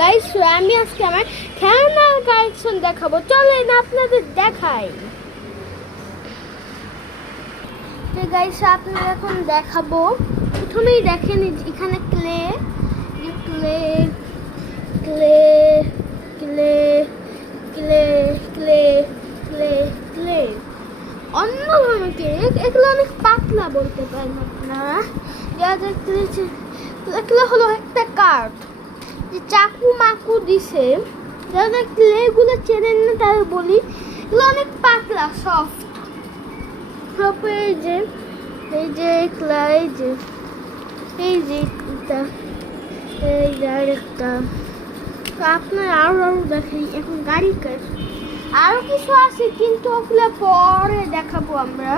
Guys, আমি আজকে আমার খেলনার কালেকশন দেখাবো। চলেন আপনাদের দেখাই। তো গাইস, আপনাদের এখন দেখাবো। প্রথমেই দেখেন এখানে clay clay clay clay clay clay clay clay অন্য ধরনের কেক, এগুলো অনেক পাতলা বলতে পারেন আপনারা। যা দেখতে এগুলো হলো একটা কার্ড যে চাকু মাকু দিছে। যারা ক্লেগুলো চেনেন না তারা বলি, এগুলো অনেক পাতলা সফট। এই যে ক্লে, এই যে এটা, এই যে আরেকটা। তো আপনারা আরো দেখাই। এখন গাড়ি কাজ আরো কিছু আছে, কিন্তু ওগুলো পরে দেখাবো আমরা।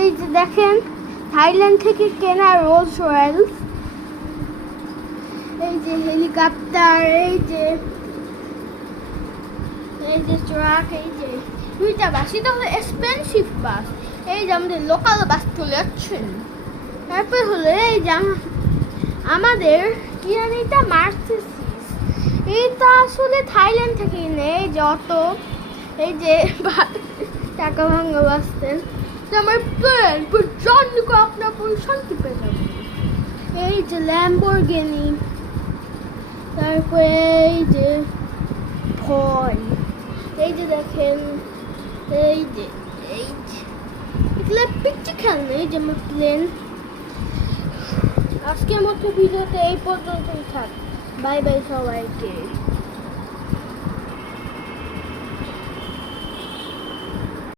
এই যে দেখেন, থাইল্যান্ড থেকে কেনা রোলস রয়েলস, এই যে হেলিকপ্টার, এই যে ট্রাক, এই যে দুইটা বাস। এটা হলো এক্সপেন্সিভ বাস। এই যে আমাদের লোকাল বাস চলে যাচ্ছেন। তারপর হলো এই যে আমাদের কি জানি এটা মার্সিডিজ। এইটা আসলে থাইল্যান্ড থেকে কিনে। এই যে অটো, এই যে টাকা ভাঙা বাসতেন আমার প্লেন জানলে আপনার শান্তি পেয়ে যাবেন। এই যে ল্যাম্বরগিনি, তারপরে এই যে ভয়, এই যে দেখেন, এই যে এগুলো পিকচার খেলনা। এই যে আমার প্লেন। আজকের মতো ভিডিওতে এই পর্যন্তই থাক। বাই বাই সবাইকে।